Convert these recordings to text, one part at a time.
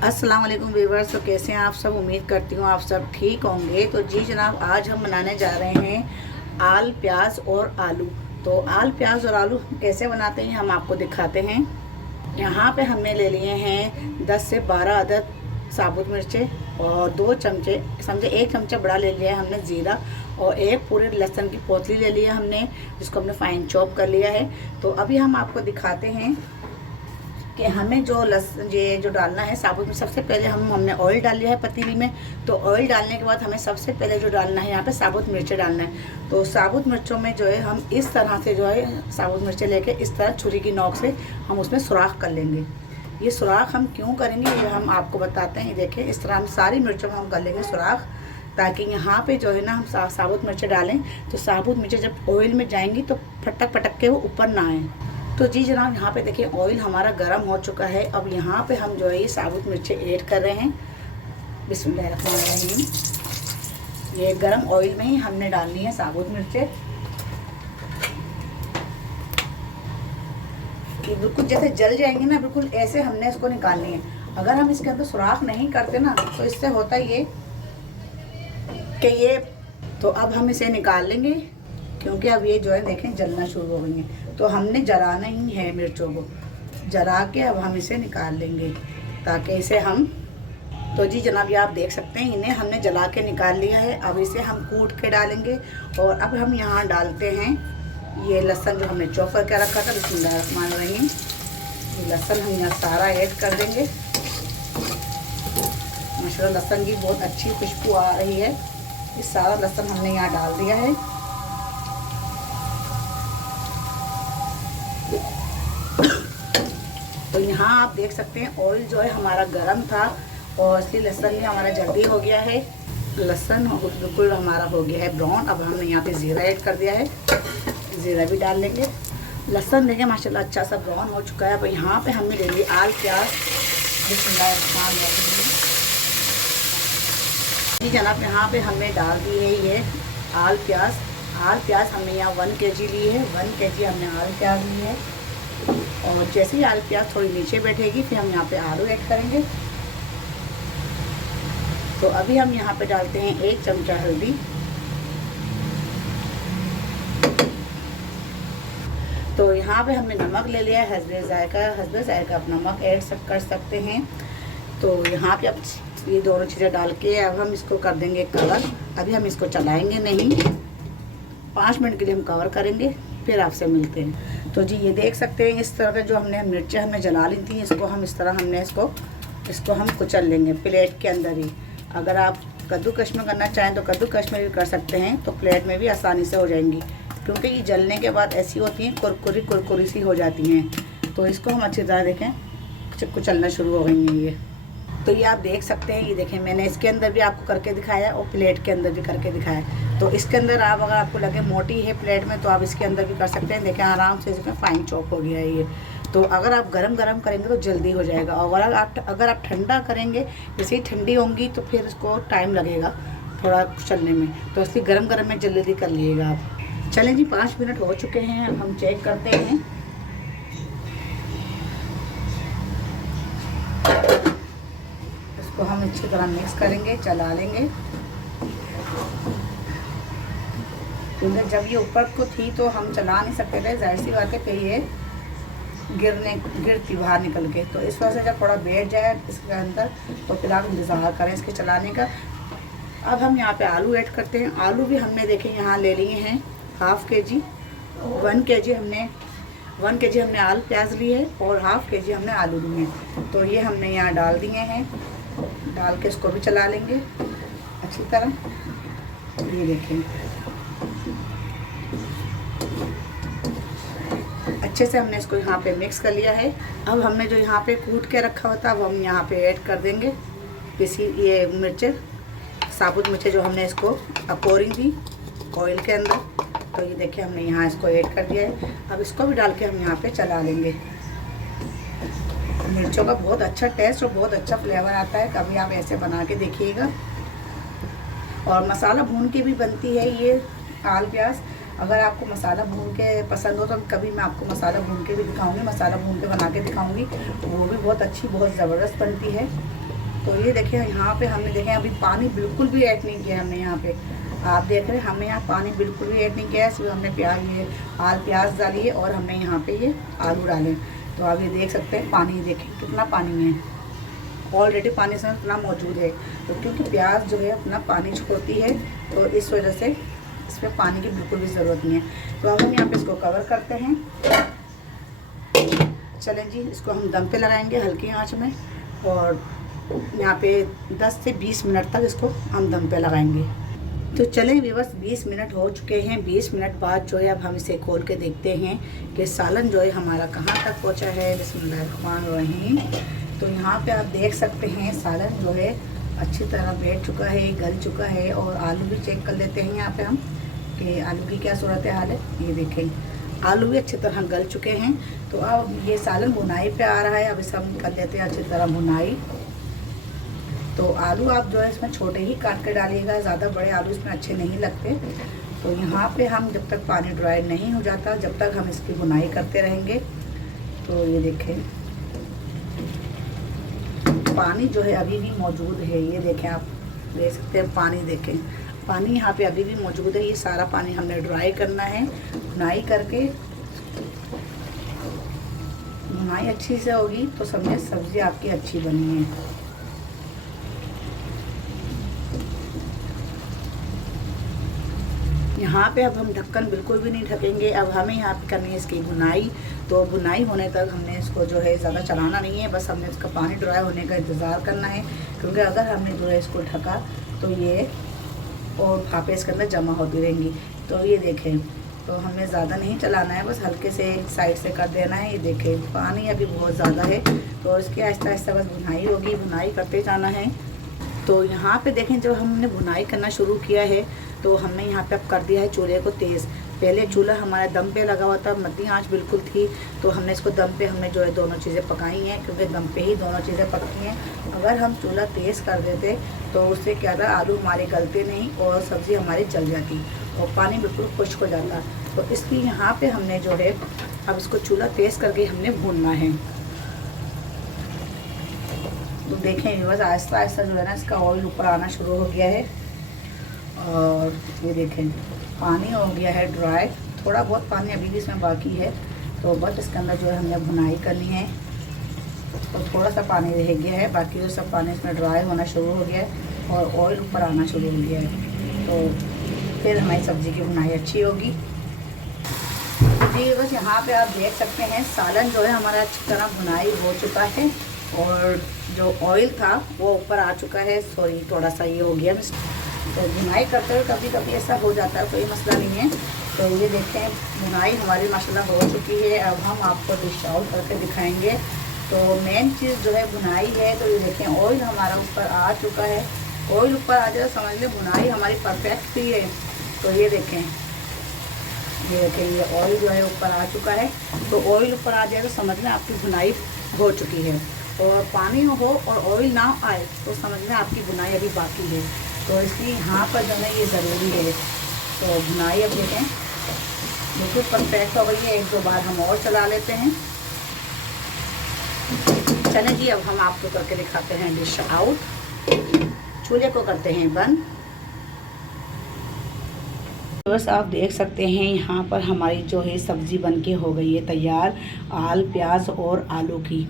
अस्सलाम वालेकुम व्यूअर्स। तो कैसे हैं आप सब? उम्मीद करती हूँ आप सब ठीक होंगे। तो जी जनाब, आज हम बनाने जा रहे हैं आल प्याज और आलू। तो आल प्याज और आलू कैसे बनाते हैं हम आपको दिखाते हैं। यहाँ पे हमने ले लिए हैं 10 से 12 अदद साबुत मिर्चें और 2 चमचे समझे 1 चमचा बड़ा ले लिया है हमने ज़ीरा, और एक पूरे लहसुन की पोतली ले लिया हमने, जिसको हमने फाइन चॉप कर लिया है। तो अभी हम आपको दिखाते हैं कि हमें जो लहसुन ये जो डालना है साबुत में। सबसे पहले हमने ऑयल डाल लिया है पतीली में। तो ऑयल डालने के बाद हमें सबसे पहले जो डालना है यहाँ पे साबुत मिर्चें डालना है। तो साबुत मिर्चों में जो है हम इस तरह से जो है साबुत मिर्चें लेके इस तरह छुरी की नोक से हम उसमें सुराख कर लेंगे। ये सुराख हम क्यों करेंगे ये हम आपको बताते हैं। देखें, इस तरह हम सारी मिर्चों में हम कर लेंगे सुराख, ताकि यहाँ पे जो है ना हम साबुत मिर्चें डालें तो साबुत मिर्चें जब ऑयल में जाएंगी तो फटक पटक के वो ऊपर ना आए। तो जी जनाब, यहाँ पे देखिए ऑयल हमारा गर्म हो चुका है। अब यहाँ पे हम जो है ये साबुत मिर्चें ऐड कर रहे हैं। बिस्मिल्लाहिर्रहमानिर्रहीम। ये गर्म ऑयल में ही हमने डालनी है साबुत मिर्चें। ये बिल्कुल जैसे जल जाएंगे ना, बिल्कुल ऐसे हमने इसको निकालनी है। अगर हम इसके अंदर सुराख नहीं करते ना तो इससे होता ये कि ये, तो अब हम इसे निकाल लेंगे, क्योंकि अब ये जो है देखें जलना शुरू हो गई है। तो हमने जलाना ही है मिर्चों को, जला के अब हम इसे निकाल लेंगे ताकि इसे हम, तो जी जनाब ये आप देख सकते हैं इन्हें हमने जला के निकाल लिया है। अब इसे हम कूट के डालेंगे। और अब हम यहाँ डालते हैं ये लहसुन जो हमने चॉप करके रखा था। बिस्मिल्लाहिर्रहमानिर्रहीम। ये लहसुन हम यहाँ सारा ऐड कर देंगे। माशाल्लाह लहसुन की बहुत अच्छी खुशबू आ रही है। ये सारा लहसुन हमने यहाँ डाल दिया है। तो यहाँ आप देख सकते हैं ऑयल जो है हमारा गर्म था और इसलिए लहसुन भी हमारा जल्दी हो गया है। लहसुन बिल्कुल हमारा हो गया है ब्राउन। अब हमने यहाँ पे ज़ीरा ऐड कर दिया है, ज़ीरा भी डाल लेंगे। लहसुन देखें माशाल्लाह अच्छा सा ब्राउन हो चुका है। अब यहाँ पे हमने ले ली आल प्याज। जी जनाब, यहाँ पे हमने डाल दी है ये आल प्याज। आल प्याज हमने यहाँ 1 kg ली है। 1 kg हमने आल प्याज ली है। और जैसे ही आलू प्याज थोड़ी नीचे बैठेगी फिर हम यहाँ पे आलू ऐड करेंगे। तो अभी हम यहाँ पे डालते हैं 1 चमचा हल्दी। तो यहाँ पे हमने नमक ले लिया है हस्बे ज़ायका आप नमक ऐड कर सकते हैं। तो यहाँ पे अब ये दोनों चीज़ें डाल के अब हम इसको कर देंगे कवर। अभी हम इसको चलाएंगे नहीं, 5 मिनट के लिए हम कवर करेंगे, फिर आपसे मिलते हैं। तो जी ये देख सकते हैं इस तरह के जो हमने मिर्चें हमने जला ली थी, इसको हम इस तरह हमने इसको हम कुचल लेंगे प्लेट के अंदर ही। अगर आप कद्दूकश में करना चाहें तो कद्दूकश में भी कर सकते हैं, तो प्लेट में भी आसानी से हो जाएंगी, क्योंकि ये जलने के बाद ऐसी होती हैं कुरकुरी सी हो जाती हैं। तो इसको हम अच्छी तरह देखें कुचलना शुरू हो गई हैं ये। तो ये आप देख सकते हैं, ये देखें मैंने इसके अंदर भी आपको करके दिखाया और प्लेट के अंदर भी करके दिखाया। तो इसके अंदर आप अगर आपको लगे मोटी है प्लेट में तो आप इसके अंदर भी कर सकते हैं। देखें आराम से इसमें फाइन चॉप हो गया है ये। तो अगर आप गरम करेंगे तो जल्दी हो जाएगा, और अगर आप ठंडा करेंगे, जैसे ही ठंडी होंगी तो फिर इसको टाइम लगेगा थोड़ा चलने में। तो इसलिए गरम में जल्दी कर लीजिएगा आप। चलें जी, 5 मिनट हो चुके हैं। अब हम चेक करते हैं। इसको हम अच्छी तरह मिक्स करेंगे, चला लेंगे। क्योंकि जब ये ऊपर को थी तो हम चला नहीं सकते थे, जाहिर सी बात है कि ये गिरती बाहर निकल के। तो इस वजह से जब थोड़ा बैठ जाए इसके अंदर तो फिर आप इंतज़ार करें इसके चलाने का। अब हम यहाँ पे आलू ऐड करते हैं। आलू भी हमने देखें यहाँ ले लिए हैं ½ kg। 1 kg हमने आलू प्याज ली है और ½ kg हमने आलू लिए हैं। तो ये हमने यहाँ डाल दिए हैं। डाल के इसको भी चला लेंगे अच्छी तरह। ये देखें अच्छे से हमने इसको यहाँ पे मिक्स कर लिया है। अब हमने जो यहाँ पे कूट के रखा हुआ था वो हम यहाँ पे ऐड कर देंगे। ये मिर्चें साबुत मिर्चें जो हमने इसको अपोरी थी ऑयल के अंदर, तो ये देखिए हमने यहाँ इसको ऐड कर दिया है। अब इसको भी डाल के हम यहाँ पे चला लेंगे। मिर्चों का बहुत अच्छा टेस्ट और बहुत अच्छा फ्लेवर आता है, कभी आप ऐसे बना के देखिएगा। और मसाला भून के भी बनती है ये आल प्याज। अगर आपको मसाला भून के पसंद हो तो कभी मैं आपको मसाला भून के भी दिखाऊंगी, मसाला भून के बना के दिखाऊंगी, वो भी बहुत अच्छी, बहुत ज़बरदस्त बनती है। तो ये देखिए यहाँ पे हमने देखें अभी पानी बिल्कुल भी ऐड नहीं किया हमने यहाँ पे, आप देख रहे हैं हमने यहाँ पानी बिल्कुल भी ऐड नहीं किया है। सिर्फ हमने प्याज डाली है और हमने यहाँ पे ये आलू डाले। तो आप ये देख सकते हैं पानी, देखें कितना पानी है, ऑलरेडी पानी इसमें इतना मौजूद है। तो क्योंकि प्याज जो है अपना पानी छोड़ती है, तो इस वजह से इसमें पानी की बिल्कुल भी ज़रूरत नहीं है। तो अब हम यहाँ पे इसको कवर करते हैं। चलें जी, इसको हम दम पे लगाएंगे हल्की आंच में, और यहाँ पे 10 से 20 मिनट तक इसको हम दम पे लगाएंगे। तो चलें व्यूअर्स, 20 मिनट हो चुके हैं। 20 मिनट बाद जो है अब हम इसे खोल के देखते हैं कि सालन जो है हमारा कहाँ तक पहुँचा है। बिस्मिल्लाहिर्रहमानिर्रहीम। तो यहाँ पे आप देख सकते हैं सालन जो है अच्छी तरह बैठ चुका है, गल चुका है। और आलू भी चेक कर लेते हैं यहाँ पे हम कि आलू की क्या सूरत हाल है। ये देखें आलू भी अच्छी तरह गल चुके हैं। तो अब ये सालन भुनाई पे आ रहा है, अब इसे हम कर लेते हैं अच्छी तरह भुनाई। तो आलू आप जो है इसमें छोटे ही काट के डालिएगा, ज़्यादा बड़े आलू इसमें अच्छे नहीं लगते। तो यहाँ पे हम जब तक पानी ड्राई नहीं हो जाता, जब तक हम इसकी भुनाई करते रहेंगे। तो ये देखें पानी जो है अभी भी मौजूद है, ये देखें आप देख सकते हैं पानी, देखें पानी यहाँ पे अभी भी मौजूद है। ये सारा पानी हमने ड्राई करना है। भुनाई करके भुनाई अच्छी से होगी तो समझे सब्ज़ी आपकी अच्छी बनी है। यहाँ पे अब हम ढक्कन बिल्कुल भी नहीं ढकेंगे। अब हमें यहाँ पे करनी है इसकी भुनाई। तो भुनाई होने तक हमने इसको जो है ज़्यादा चलाना नहीं है, बस हमने इसका पानी ड्राई होने का इंतज़ार करना है। क्योंकि अगर हमने जो है इसको ढका तो ये और भापें इसके अंदर जमा होती रहेंगी। तो ये देखें, तो हमें ज़्यादा नहीं चलाना है, बस हल्के से साइड से कर देना है। ये देखें पानी अभी बहुत ज़्यादा है, तो इसकी आहिस्ता आहिस्ता बस भुनाई होगी, भुनाई करते जाना है। तो यहाँ पे देखें जब हमने भुनाई करना शुरू किया है तो हमने यहाँ पे अब कर दिया है चूल्हे को तेज़। पहले चूल्हा हमारा दम पे लगा हुआ था, मध्य आंच बिल्कुल थी। तो हमने इसको दम पे हमने जो है दोनों चीज़ें पकाई हैं, क्योंकि दम पे ही दोनों चीज़ें पकती हैं। अगर हम चूल्हा तेज़ कर देते तो उससे क्या था, आलू हमारे गलते नहीं और सब्ज़ी हमारी जल जाती और पानी बिल्कुल खुश्क हो जाता। तो इसलिए यहाँ पर हमने जो है अब इसको चूल्हा तेज़ करके हमने भूनना है। तो देखें बस आहिस्ता आहिस्ता जो है ना इसका ऑयल ऊपर आना शुरू हो गया है। और ये देखें पानी हो गया है ड्राई, थोड़ा बहुत पानी अभी भी इसमें बाकी है। तो बस इसके अंदर जो है हमने भुनाई करनी है। तो थोड़ा सा पानी रह गया है, बाकी जो सब पानी इसमें ड्राई होना शुरू हो गया है और ऑयल ऊपर आना शुरू हो गया है। तो फिर हमारी सब्ज़ी की भुनाई अच्छी होगी। जी बस यहाँ पे आप देख सकते हैं सालन जो है हमारा अच्छी तरह भुनाई हो चुका है और जो ऑयल था वो ऊपर आ चुका है। सॉरी थोड़ा सा ये हो गया। तो भुनाई करते हुए कभी कभी ऐसा हो जाता है, कोई मसला नहीं है। तो ये देखते हैं भुनाई हमारी माशाल्लाह हो चुकी है। अब हम आपको डिश आउट करके दिखाएंगे। तो मेन चीज़ जो है भुनाई है। तो ये देखें ऑयल हमारा ऊपर आ चुका है। ऑयल ऊपर आ जाए समझ लें भुनाई हमारी परफेक्ट थी है। तो ये देखें ये ऑयल जो है ऊपर आ चुका है। तो ऑयल ऊपर आ जाए तो समझ लें आपकी भुनाई हो चुकी है। और पानी हो और ऑयल ना आए तो समझ लें आपकी भुनाई अभी बाकी है। तो इसलिए यहाँ पर जो है ये ज़रूरी है। तो भुनाई अब देखें बिल्कुल परफेक्ट हो गई है। एक दो बार हम और चला लेते हैं। चलें जी अब हम आपको करके दिखाते हैं डिश आउट। चूल्हे को करते हैं बंद। बस आप देख सकते हैं यहाँ पर हमारी जो है सब्ज़ी बनके हो गई है तैयार, आल प्याज और आलू की।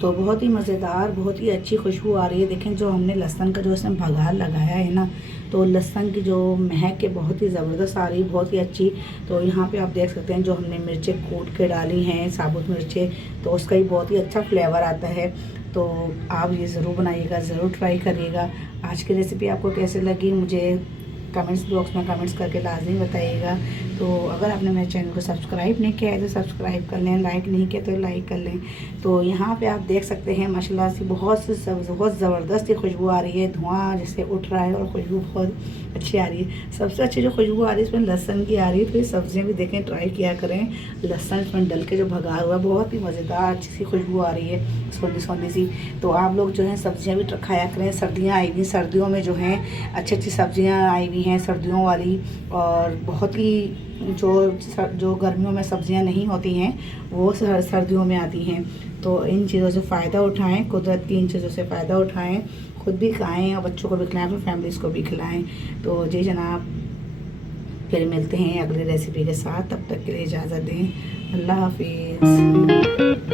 तो बहुत ही मज़ेदार, बहुत ही अच्छी खुशबू आ रही है। देखें जो हमने लहसुन का जो इसमें बघार लगाया है ना, तो लहसुन की जो महक है बहुत ही ज़बरदस्त आ रही है, बहुत ही अच्छी। तो यहाँ पे आप देख सकते हैं जो हमने मिर्चें कूट के डाली हैं, साबुत मिर्चें, तो उसका ही बहुत ही अच्छा फ्लेवर आता है। तो आप ये ज़रूर बनाइएगा, ज़रूर ट्राई करिएगा। आज की रेसिपी आपको कैसे लगी मुझे कमेंट्स बॉक्स में कमेंट्स करके लाजमी बताइएगा। तो अगर आपने मेरे चैनल को सब्सक्राइब नहीं किया है तो सब्सक्राइब कर लें, लाइक नहीं किया तो लाइक कर लें। तो यहाँ पे आप देख सकते हैं माशाल्लाह से बहुत ज़बरदस्त खुशबू आ रही है, धुआं जैसे उठ रहा है और खुशबू बहुत अच्छी आ रही है। सबसे अच्छी जो खुशबू आ रही है इसमें लहसुन की आ रही है। तो ये सब्जियाँ भी देखें, ट्राई किया करें। लहसुन इसमें डल के जो भगा हुआ बहुत ही मज़ेदार अच्छी सी खुशबू आ रही है, सोंधी सी। तो आप लोग जो है सब्जियाँ भी खाया करें। सर्दियाँ आई हुई, सर्दियों में जो है अच्छी सब्जियाँ आई हुई हैं सर्दियों वाली, और बहुत ही जो गर्मियों में सब्जियां नहीं होती हैं वो सर्दियों में आती हैं। तो इन चीज़ों से फ़ायदा उठाएं, कुदरत की इन चीज़ों से फ़ायदा उठाएं, खुद भी खाएं और बच्चों को भी खिलाएं, अपनी फैमिलीज़ को भी खिलाएं। तो जी जनाब, फिर मिलते हैं अगली रेसिपी के साथ, तब तक के लिए इजाज़त दें। अल्लाह हाफिज़।